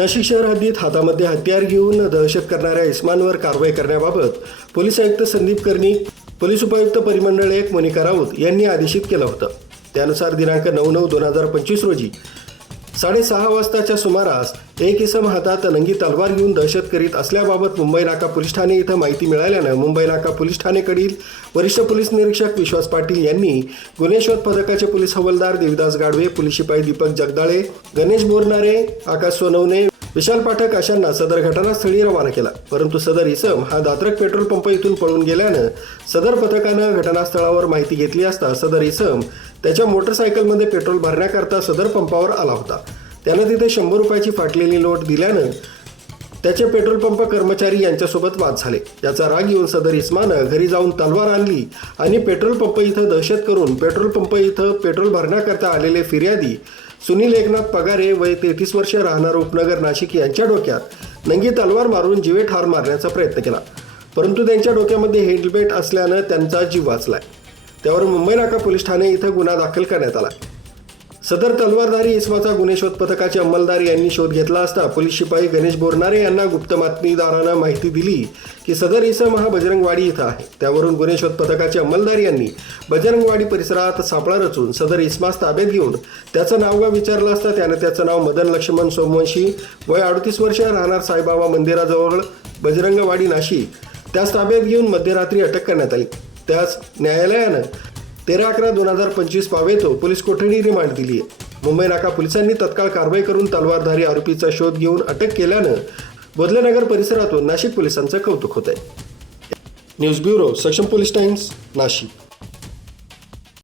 नाशिक शहर हद्दीत हातामध्ये हत्यार घेऊन दहशत करणाऱ्या इस्मानवर कारवाई करण्याबाबत पोलीस आयुक्त संदीप कर्णिक पोलीस उपायुक्त परिमंडळ एक मोनिका राऊत यांनी आदेशित केलं होतं. त्यानुसार दिनांक नऊ नऊ दोन हजार पंचवीस रोजी साडेसहा वाजताच्या सुमारास एक इसम हातात नंगी तलवार घेऊन दहशत करीत असल्याबाबत मुंबई नाका पोलीस ठाणे इथं माहिती मिळाल्यानं मुंबई नाका पोलीस ठाणेकडील वरिष्ठ पोलीस निरीक्षक विश्वास पाटील यांनी गुन्हे शोध पथकाचे पोलीस हवालदार देविदास गाडवे पोलीस शिपाई दीपक जगदाळे गणेश बोरनारे आकाश सोनवणे विशाल पाठक अशांना सदर घटनास्थळी रवाना केला. परंतु सदर इसम हा दात्रक पेट्रोल पंप इथून पळून गेल्यानं सदर पथकानं घटनास्थळावर माहिती घेतली असता सदर इसम त्याच्या मोटरसायकलमध्ये पेट्रोल भरण्याकरता सदर पंपावर आला होता. त्यानं तिथे शंभर रुपयाची फाटलेली नोट दिल्यानं त्याचे पेट्रोल पंप कर्मचारी यांच्यासोबत वाद झाले. याचा राग येऊन सदर इस्मानं घरी जाऊन तलवार आणली आणि पेट्रोल पंप इथं दहशत करून पेट्रोल पंप इथं पेट्रोल भरण्याकरता आलेले फिर्यादी सुनील एकनाथ पगारे वय तेहतीस वर्ष राहणार उपनगर नाशिक यांच्या डोक्यात. नंगी तलवार मारून जीवे ठार मारण्याचा प्रयत्न केला. परंतु त्यांच्या डोक्यामध्ये हेल्मेट असल्यानं त्यांचा जीव वाचलाय. त्यावर मुंबई नाका पोलीस ठाणे इथं गुन्हा दाखल करण्यात आला. सदर तलवारधारी इसमाचा गुन्हे शोध पथकाचे अंमलदार यांनी शोध घेतला असता पोलीस शिपाई गणेश बोरनारे यांना गुप्त बातमीदारांना माहिती दिली की सदर इसम हा बजरंगवाडी इथं आहे. त्यावरून गुन्हे शोध पथकाचे अंमलदार यांनी बजरंगवाडी परिसरात सापळा रचून सदर इस्मास ताब्यात घेऊन त्याचं नाव गाव विचारलं असता त्यानं त्याचं नाव मदन लक्ष्मण सोमवंशी वय अडतीस वर्ष राहणार साईबाबा मंदिराजवळ बजरंगवाडी नाशिक. त्यास ताब्यात घेऊन मध्यरात्री अटक करण्यात आली. त्यास न्यायालयानं तेरा अकरा दोन हजार पंचवीस पावेतो पोलीस कोठडी रिमांड दिली आहे मुंबई नाका पोलिसांनी तत्काळ कारवाई करून तलवारधारी आरोपीचा शोध घेऊन अटक केल्यानं बोधलेनगर परिसरातून नाशिक पोलिसांचं कौतुक होत आहे news bureau Saksham police times Nashik.